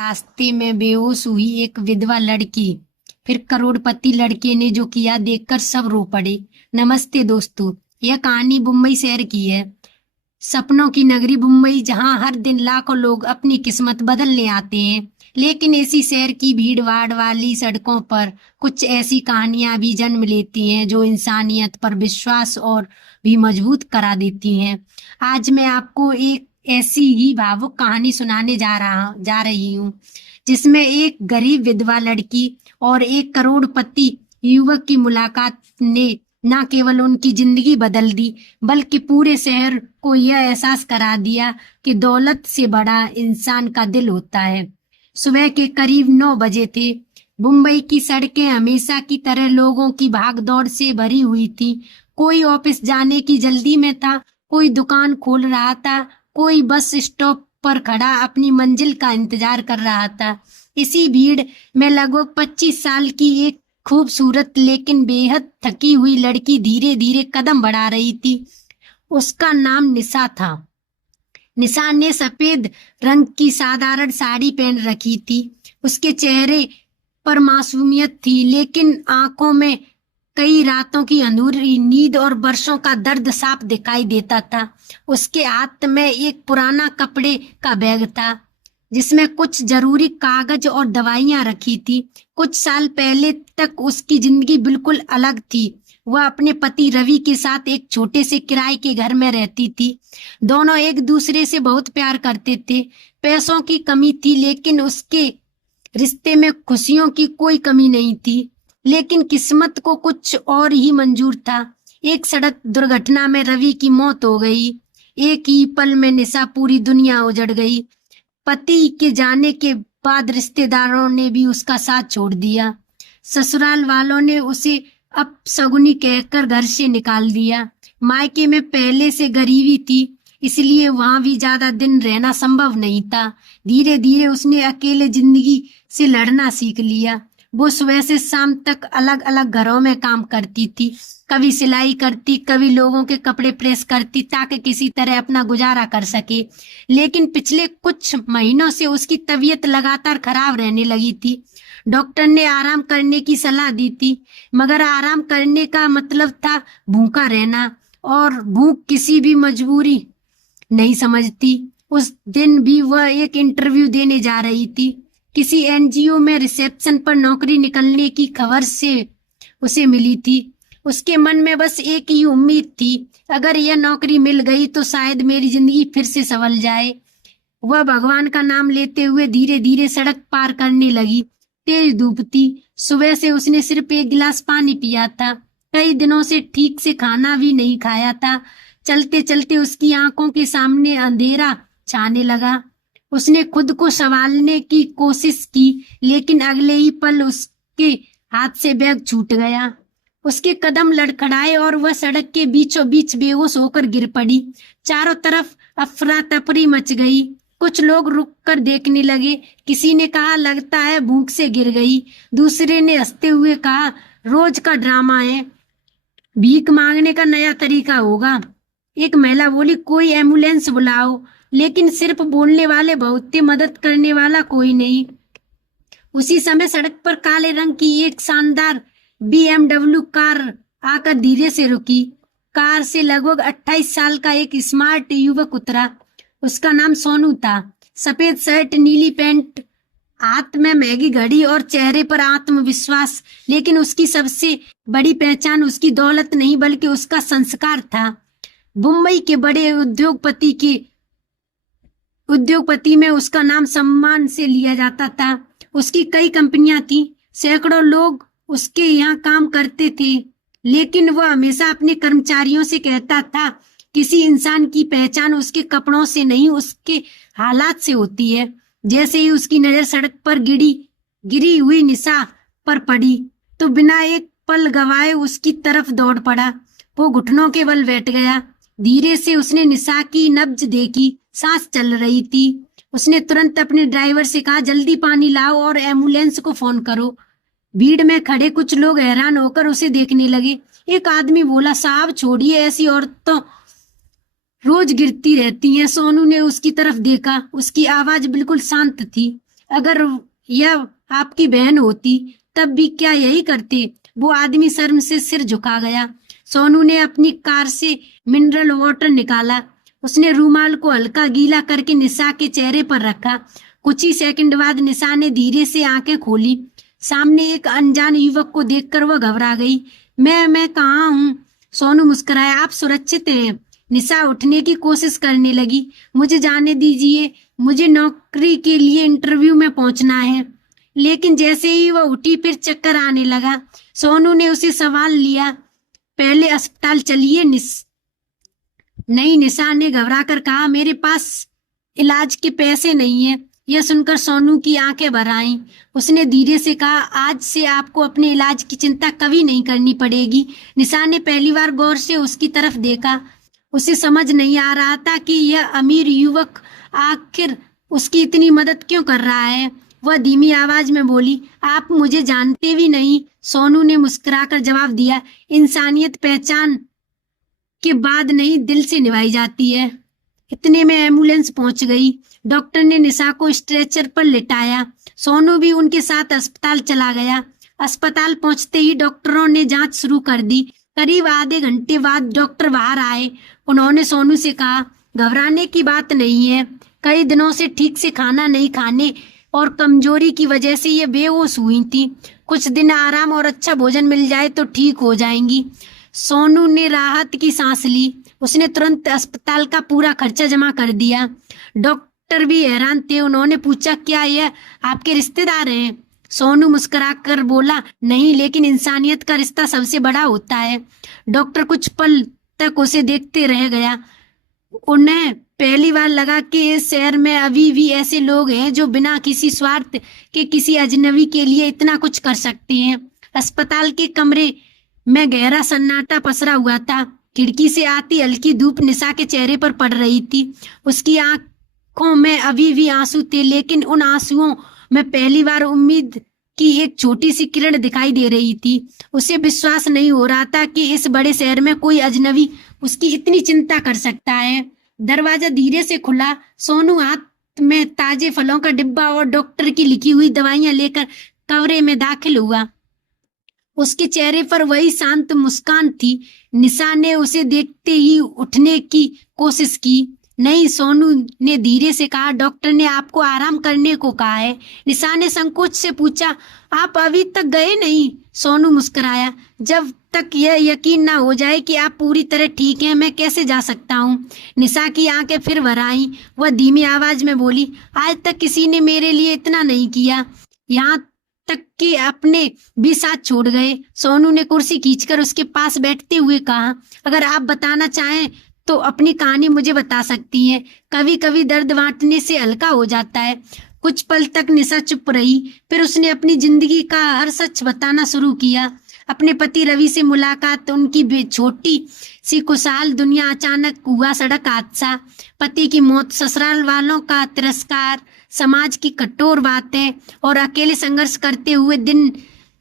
रास्ते में बेहोश हुई एक विधवा लड़की। फिर करोड़पति लड़के ने जो किया देखकर सब रो पड़े। नमस्ते दोस्तों, यह कहानी मुंबई शहर की है। सपनों की नगरी मुंबई, जहां हर दिन लाखों लोग अपनी किस्मत बदलने आते हैं। लेकिन इसी शहर की भीड़ भाड़ वाली सड़कों पर कुछ ऐसी कहानियां भी जन्म लेती हैं जो इंसानियत पर विश्वास और भी मजबूत करा देती हैं। आज मैं आपको एक ऐसी ही भावुक कहानी सुनाने जा रही हूँ, जिसमें एक गरीब विधवा लड़की और एक करोड़पति युवक की मुलाकात ने न केवल उनकी जिंदगी बदल दी, बल्कि पूरे शहर को यह एहसास करा दिया कि दौलत से बड़ा इंसान का दिल होता है। सुबह के करीब 9 बजे थे। मुंबई की सड़कें हमेशा की तरह लोगों की भागदौड़ से भरी हुई थी। कोई ऑफिस जाने की जल्दी में था, कोई दुकान खोल रहा था, कोई बस स्टॉप पर खड़ा अपनी मंजिल का इंतजार कर रहा था। इसी भीड़ में लगभग 25 साल की एक खूबसूरत लेकिन बेहद थकी हुई लड़की धीरे धीरे कदम बढ़ा रही थी। उसका नाम निशा था। निशा ने सफेद रंग की साधारण साड़ी पहन रखी थी। उसके चेहरे पर मासूमियत थी, लेकिन आंखों में कई रातों की अधूरी नींद और वर्षों का दर्द साफ दिखाई देता था। उसके हाथ में एक पुराना कपड़े का बैग था, जिसमें कुछ जरूरी कागज और दवाइयां रखी थी। कुछ साल पहले तक उसकी जिंदगी बिल्कुल अलग थी। वह अपने पति रवि के साथ एक छोटे से किराए के घर में रहती थी। दोनों एक दूसरे से बहुत प्यार करते थे। पैसों की कमी थी, लेकिन उसके रिश्ते में खुशियों की कोई कमी नहीं थी। लेकिन किस्मत को कुछ और ही मंजूर था। एक सड़क दुर्घटना में रवि की मौत हो गई। एक ही पल में निशा पूरी दुनिया उजड़ गई। पति के जाने के बाद रिश्तेदारों ने भी उसका साथ छोड़ दिया। ससुराल वालों ने उसे अपशगुनी कहकर घर से निकाल दिया। मायके में पहले से गरीबी थी, इसलिए वहां भी ज्यादा दिन रहना संभव नहीं था। धीरे धीरे उसने अकेले जिंदगी से लड़ना सीख लिया। वो सुबह से शाम तक अलग अलग घरों में काम करती थी। कभी सिलाई करती, कभी लोगों के कपड़े प्रेस करती, ताकि किसी तरह अपना गुजारा कर सके। लेकिन पिछले कुछ महीनों से उसकी तबीयत लगातार खराब रहने लगी थी। डॉक्टर ने आराम करने की सलाह दी थी, मगर आराम करने का मतलब था भूखा रहना, और भूख किसी भी मजबूरी नहीं समझती। उस दिन भी वह एक इंटरव्यू देने जा रही थी। किसी एनजीओ में रिसेप्शन पर नौकरी निकलने की खबर से उसे मिली थी। उसके मन में बस एक ही उम्मीद थी, अगर यह नौकरी मिल गई तो शायद मेरी जिंदगी फिर से संभल जाए। वह भगवान का नाम लेते हुए धीरे धीरे सड़क पार करने लगी। तेज धूप थी। सुबह से उसने सिर्फ एक गिलास पानी पिया था। कई दिनों से ठीक से खाना भी नहीं खाया था। चलते चलते उसकी आंखों के सामने अंधेरा छाने लगा। उसने खुद को संभालने की कोशिश की, लेकिन अगले ही पल उसके हाथ से बैग छूट गया। उसके कदम लड़खड़ाए और वह सड़क के बीचों बीच बेहोश होकर गिर पड़ी। चारों तरफ अफरा तफरी मच गई। कुछ लोग रुककर देखने लगे। किसी ने कहा, लगता है भूख से गिर गई। दूसरे ने हंसते हुए कहा, रोज का ड्रामा है, भीख मांगने का नया तरीका होगा। एक महिला बोली, कोई एम्बुलेंस बुलाओ। लेकिन सिर्फ बोलने वाले बहुत थे, मदद करने वाला कोई नहीं। उसी समय सड़क पर काले रंग की एक शानदार BMW कार आकर धीरे से रुकी। कार से लगभग 28 साल का एक स्मार्ट युवक उतरा। उसका नाम सोनू था। सफेद शर्ट, नीली पैंट, हाथ में महंगी घड़ी और चेहरे पर आत्मविश्वास। लेकिन उसकी सबसे बड़ी पहचान उसकी दौलत नहीं, बल्कि उसका संस्कार था। मुंबई के बड़े उद्योगपति में उसका नाम सम्मान से लिया जाता था। उसकी कई कंपनियां थी, सैकड़ों लोग उसके यहाँ काम करते थे। लेकिन वह हमेशा अपने कर्मचारियों से कहता था, किसी इंसान की पहचान उसके कपड़ों से नहीं, उसके हालात से होती है। जैसे ही उसकी नजर सड़क पर गिरी हुई निशा पर पड़ी, तो बिना एक पल गवाए उसकी तरफ दौड़ पड़ा। वो घुटनों के बल बैठ गया। धीरे से उसने निशा की नब्ज देखी। सांस चल रही थी। उसने तुरंत अपने ड्राइवर से कहा, जल्दी पानी लाओ और एम्बुलेंस को फोन करो। भीड़ में खड़े कुछ लोग हैरान होकर उसे देखने लगे। एक आदमी बोला, साहब छोड़िए, ऐसी औरतें रोज गिरती रहती हैं। सोनू ने उसकी तरफ देखा। उसकी आवाज बिल्कुल शांत थी। अगर यह आपकी बहन होती तब भी क्या यही करते? वो आदमी शर्म से सिर झुका गया। सोनू ने अपनी कार से मिनरल वाटर निकाला। उसने रूमाल को हल्का गीला करके निशा के चेहरे पर रखा। कुछ ही सेकंड बाद निशा ने धीरे से आंखें खोली। सामने एक अनजान युवक को देखकर वह घबरा गई। मैं कहाँ हूँ? सोनू मुस्कुराया। आप सुरक्षित हैं। निशा उठने की कोशिश करने लगी। मुझे जाने दीजिए, मुझे नौकरी के लिए इंटरव्यू में पहुंचना है। लेकिन जैसे ही वह उठी फिर चक्कर आने लगा। सोनू ने उसे संभाल लिया। पहले अस्पताल चलिए। नहीं, निशा ने घबरा कर कहा। मेरे पास इलाज के पैसे नहीं है। यह सुनकर सोनू की आंखें भर आईं। उसने धीरे से कहा, आज से आपको अपने इलाज की चिंता कभी नहीं करनी पड़ेगी। निशा ने पहली बार गौर से उसकी तरफ देखा। उसे समझ नहीं आ रहा था कि यह अमीर युवक आखिर उसकी इतनी मदद क्यों कर रहा है। वह धीमी आवाज में बोली, आप मुझे जानते भी नहीं। सोनू ने मुस्कुराकर जवाब दिया, इंसानियत पहचान के बाद नहीं, दिल से निभाई जाती है। इतने में एम्बुलेंस पहुंच गई। डॉक्टर ने निशा को स्ट्रेचर पर लिटाया। सोनू भी उनके साथ अस्पताल चला गया। अस्पताल पहुंचते ही डॉक्टरों ने जांच शुरू कर दी। करीब आधे घंटे बाद डॉक्टर बाहर आए। उन्होंने सोनू से कहा, घबराने की बात नहीं है। कई दिनों से ठीक से खाना नहीं खाने और कमजोरी की वजह से ये बेहोश हुई थी। कुछ दिन आराम और अच्छा भोजन मिल जाए तो ठीक हो जाएंगी। सोनू ने राहत की सांस ली। उसने तुरंत अस्पताल का पूरा खर्चा जमा कर दिया। डॉक्टर भी हैरान थे। उन्होंने पूछा, क्या यह आपके रिश्तेदार हैं? सोनू मुस्कुराकर बोला, नहीं, लेकिन इंसानियत का रिश्ता सबसे बड़ा होता है। डॉक्टर कुछ पल तक उसे देखते रह गया। उन्हें पहली बार लगा कि इस शहर में अभी भी ऐसे लोग हैं जो बिना किसी स्वार्थ के किसी अजनबी के लिए इतना कुछ कर सकते हैं। अस्पताल के कमरे में गहरा सन्नाटा पसरा हुआ था। खिड़की से आती हल्की धूप निशा के चेहरे पर पड़ रही थी। उसकी आंखों में अभी भी आंसू थे, लेकिन उन आंसुओं में पहली बार उम्मीद की एक छोटी सी किरण दिखाई दे रही थी। उसे विश्वास नहीं हो रहा था कि इस बड़े शहर में कोई अजनबी उसकी इतनी चिंता कर सकता है। दरवाजा धीरे से खुला। सोनू हाथ में ताजे फलों का डिब्बा और डॉक्टर की लिखी हुई दवाइयां लेकर कमरे में दाखिल हुआ। उसके चेहरे पर वही शांत मुस्कान थी। निशा ने उसे देखते ही उठने की कोशिश की। नहीं, सोनू ने धीरे से कहा, डॉक्टर ने आपको आराम करने को कहा है। निशा ने संकोच से पूछा, आप अभी तक गए नहीं? सोनू मुस्कुराया, जब तक यह यकीन ना हो जाए कि आप पूरी तरह ठीक हैं मैं कैसे जा सकता हूँ। निशा की आंखें फिर भर आईं। वह धीमी आवाज में बोली, आज तक किसी ने मेरे लिए इतना नहीं किया, यहाँ तक कि अपने भी साथ छोड़ गए। सोनू ने कुर्सी खींचकर उसके पास बैठते हुए कहा, अगर आप बताना चाहें तो अपनी कहानी मुझे बता सकती हैं। कभी कभी दर्द बांटने से हल्का हो जाता है। कुछ पल तक निशा चुप रही। फिर उसने अपनी जिंदगी का हर सच बताना शुरू किया। अपने पति रवि से मुलाकात, उनकी छोटी सी खुशहाल दुनिया, अचानक हुआ सड़क हादसा, पति की मौत, ससुराल वालों का तिरस्कार, समाज की कठोर बातें और अकेले संघर्ष करते हुए दिन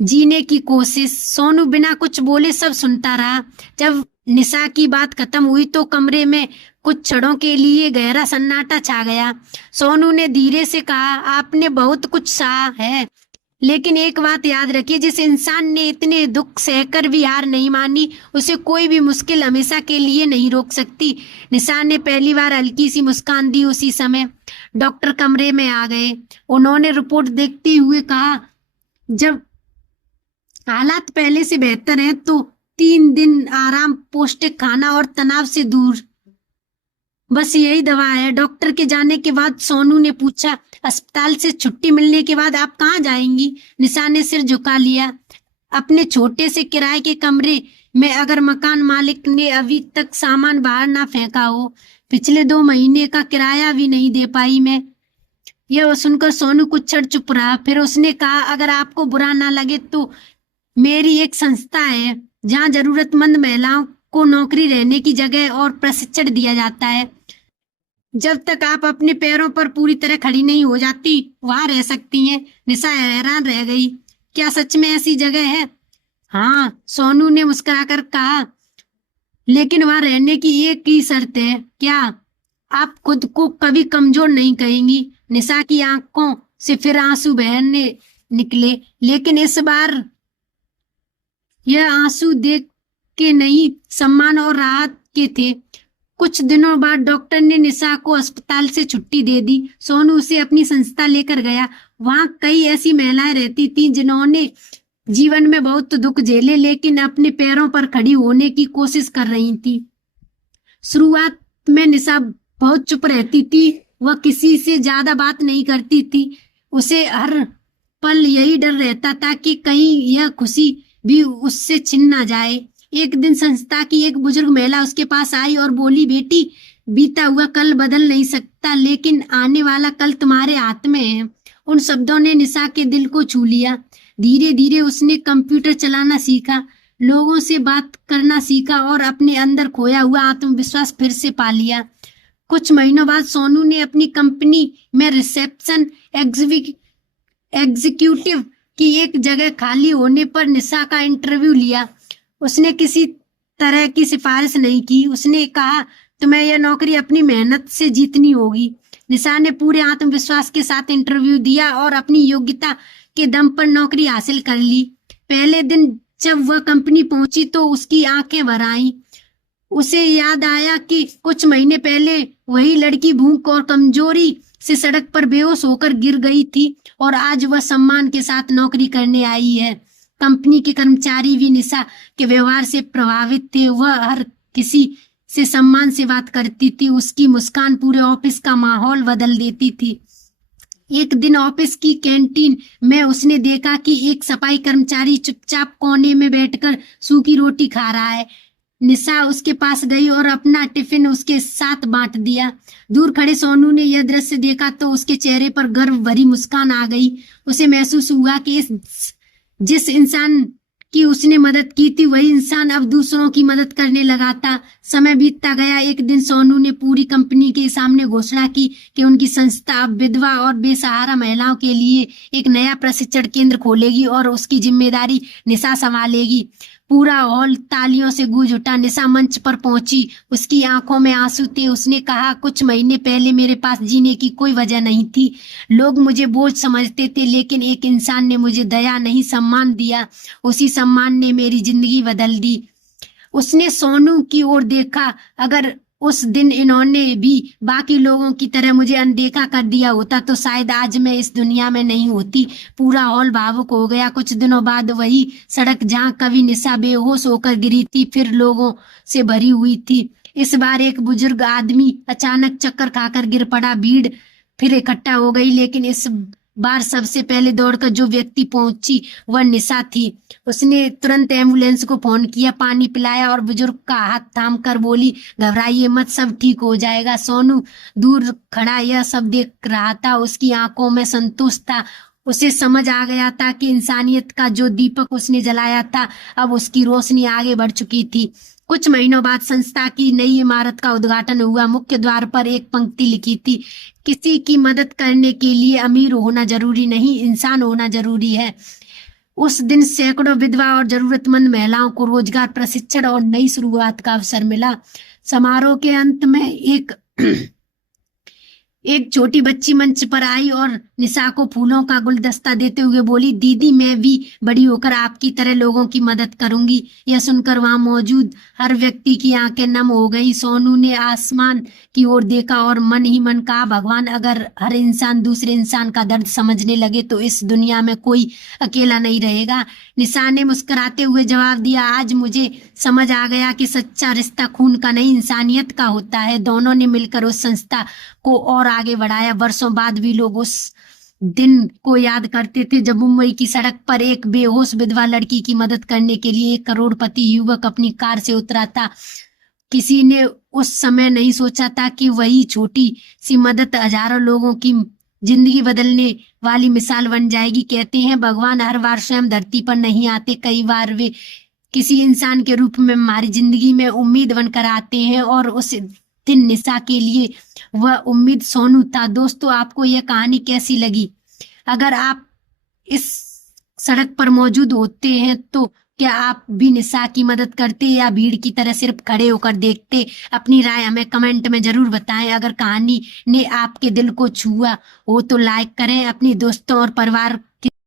जीने की कोशिश। सोनू बिना कुछ बोले सब सुनता रहा। जब निशा की बात खत्म हुई तो कमरे में कुछ क्षणों के लिए गहरा सन्नाटा छा गया। सोनू ने धीरे से कहा, आपने बहुत कुछ सहा है, लेकिन एक बात याद रखिए, जिस इंसान ने इतने दुख सहकर भी हार नहीं मानी, उसे कोई भी मुश्किल हमेशा के लिए नहीं रोक सकती। निशा ने पहली बार हल्की सी मुस्कान दी। उसी समय डॉक्टर कमरे में आ गए। उन्होंने रिपोर्ट देखते हुए कहा, जब हालात पहले से बेहतर हैं तो 3 दिन आराम, पौष्टिक खाना और तनाव से दूर, बस यही दवा है। डॉक्टर के जाने के बाद सोनू ने पूछा, अस्पताल से छुट्टी मिलने के बाद आप कहाँ जाएंगी? निशा ने सिर झुका लिया। अपने छोटे से किराए के कमरे में, अगर मकान मालिक ने अभी तक सामान बाहर ना फेंका हो। पिछले 2 महीने का किराया भी नहीं दे पाई मैं। यह सुनकर सोनू कुछ क्षण चुप रहा। फिर उसने कहा, अगर आपको बुरा ना लगे तो मेरी एक संस्था है जहाँ जरूरतमंद महिलाओं को नौकरी, रहने की जगह और प्रशिक्षण दिया जाता है। जब तक आप अपने पैरों पर पूरी तरह खड़ी नहीं हो जाती वहां रह सकती हैं। निशा हैरान रह गई, क्या सच में ऐसी जगह है? हाँ, सोनू ने मुस्कुराकर कहा, लेकिन वहां रहने की एक ही शर्त है। क्या? आप खुद को कभी कमजोर नहीं कहेंगी। निशा की आंखों से फिर आंसू बहने निकले, लेकिन इस बार यह आंसू देख के नहीं, सम्मान और राहत के थे। कुछ दिनों बाद डॉक्टर ने निशा को अस्पताल से छुट्टी दे दी। सोनू उसे अपनी संस्था लेकर गया। वहां कई ऐसी महिलाएं रहती थीं जिन्होंने जीवन में बहुत दुख झेले, लेकिन अपने पैरों पर खड़ी होने की कोशिश कर रही थी। शुरुआत में निशा बहुत चुप रहती थी। वह किसी से ज्यादा बात नहीं करती थी। उसे हर पल यही डर रहता था कि कहीं यह खुशी भी उससे छिन ना जाए। एक दिन संस्था की एक बुजुर्ग महिला उसके पास आई और बोली, बेटी, बीता हुआ कल बदल नहीं सकता, लेकिन आने वाला कल तुम्हारे हाथ में है। उन शब्दों ने निशा के दिल को छू लिया। धीरे धीरे उसने कंप्यूटर चलाना सीखा, लोगों से बात करना सीखा और अपने अंदर खोया हुआ आत्मविश्वास फिर से पा लिया। कुछ महीनों बाद सोनू ने अपनी कंपनी में रिसेप्शन एग्जीक्यूटिव की एक जगह खाली होने पर निशा का इंटरव्यू लिया। उसने किसी तरह की सिफारिश नहीं की। उसने कहा, तुम्हें यह नौकरी अपनी मेहनत से जीतनी होगी। निशा ने पूरे आत्मविश्वास के साथ इंटरव्यू दिया और अपनी योग्यता के दम पर नौकरी हासिल कर ली। पहले दिन जब वह कंपनी पहुंची तो उसकी आंखें भर आईं। उसे याद आया कि कुछ महीने पहले वही लड़की भूख और कमजोरी से सड़क पर बेहोश होकर गिर गई थी और आज वह सम्मान के साथ नौकरी करने आई है। कंपनी के कर्मचारी भी निशा के व्यवहार से प्रभावित थे। वह हर किसी से सम्मान से बात करती थी। उसकी मुस्कान पूरे ऑफिस का माहौल बदल देती थी। एक दिन ऑफिस की कैंटीन में उसने देखा कि एक सफाई कर्मचारी चुपचाप कोने में बैठकर सूखी रोटी खा रहा है। निशा उसके पास गई और अपना टिफिन उसके साथ बांट दिया। दूर खड़े सोनू ने यह दृश्य देखा तो उसके चेहरे पर गर्व भरी मुस्कान आ गई। उसे महसूस हुआ कि जिस इंसान की उसने मदद की थी वही इंसान अब दूसरों की मदद करने लगा था। समय बीतता गया। एक दिन सोनू ने पूरी कंपनी के सामने घोषणा की कि उनकी संस्था अब विधवा और बेसहारा महिलाओं के लिए एक नया प्रशिक्षण केंद्र खोलेगी और उसकी जिम्मेदारी निशा संभालेगी। पूरा हॉल तालियों से गूंज उठा। निशा मंच पर पहुंची। उसकी आंखों में आंसू थे। उसने कहा, कुछ महीने पहले मेरे पास जीने की कोई वजह नहीं थी। लोग मुझे बोझ समझते थे, लेकिन एक इंसान ने मुझे दया नहीं सम्मान दिया। उसी सम्मान ने मेरी जिंदगी बदल दी। उसने सोनू की ओर देखा। अगर उस दिन इन्होंने भी बाकी लोगों की तरह मुझे अनदेखा कर दिया होता तो शायद आज मैं इस दुनिया में नहीं होती। पूरा हॉल भावुक हो गया। कुछ दिनों बाद वही सड़क जहां कभी निशा बेहोश होकर गिरी थी फिर लोगों से भरी हुई थी। इस बार एक बुजुर्ग आदमी अचानक चक्कर खाकर गिर पड़ा। भीड़ फिर इकट्ठा हो गई, लेकिन इस बार सबसे पहले दौड़कर जो व्यक्ति पहुंची वह निशा थी। उसने तुरंत एम्बुलेंस को फोन किया, पानी पिलाया और बुजुर्ग का हाथ थाम कर बोली, घबराइए मत, सब ठीक हो जाएगा। सोनू दूर खड़ा यह सब देख रहा था। उसकी आंखों में संतोष था। उसे समझ आ गया था कि इंसानियत का जो दीपक उसने जलाया था अब उसकी रोशनी आगे बढ़ चुकी थी। कुछ महीनों बाद संस्था की नई इमारत का उद्घाटन हुआ। मुख्य द्वार पर एक पंक्ति लिखी थी, किसी की मदद करने के लिए अमीर होना जरूरी नहीं, इंसान होना जरूरी है। उस दिन सैकड़ों विधवा और जरूरतमंद महिलाओं को रोजगार, प्रशिक्षण और नई शुरुआत का अवसर मिला। समारोह के अंत में एक छोटी बच्ची मंच पर आई और निशा को फूलों का गुलदस्ता देते हुए बोली, दीदी, मैं भी बड़ी होकर आपकी तरह लोगों की मदद करूंगी। यह सुनकर वहां मौजूद हर व्यक्ति की आंखें नम हो गई। सोनू ने आसमान की ओर देखा और मन ही मन कहा, भगवान, अगर हर इंसान दूसरे इंसान का दर्द समझने लगे तो इस दुनिया में कोई अकेला नहीं रहेगा। निशा ने मुस्कुराते हुए जवाब दिया, आज मुझे समझ आ गया कि सच्चा रिश्ता खून का नहीं, इंसानियत का होता है। दोनों ने मिलकर उस संस्था को और आगे बढ़ाया। वर्षों बाद भी लोग उस दिन को याद करते थे जब मुंबई की सड़क पर एक बेहोश विधवा लड़की की मदद करने के लिए एक करोड़पति युवक अपनी कार से उतरा था। किसी ने उस समय नहीं सोचा था कि वही छोटी सी मदद हजारों लोगों की जिंदगी बदलने वाली मिसाल बन जाएगी। कहते हैं भगवान हर बार स्वयं धरती पर नहीं आते, कई बार वे किसी इंसान के रूप में हमारी जिंदगी में उम्मीद बनकर आते हैं और उस दिन निशा के लिए वह उम्मीद सोनू था। दोस्तों, आपको यह कहानी कैसी लगी? अगर आप इस सड़क पर मौजूद होते हैं तो क्या आप भी निशा की मदद करते या भीड़ की तरह सिर्फ खड़े होकर देखते? अपनी राय हमें कमेंट में जरूर बताएं। अगर कहानी ने आपके दिल को छुआ हो तो लाइक करें, अपने दोस्तों और परिवार के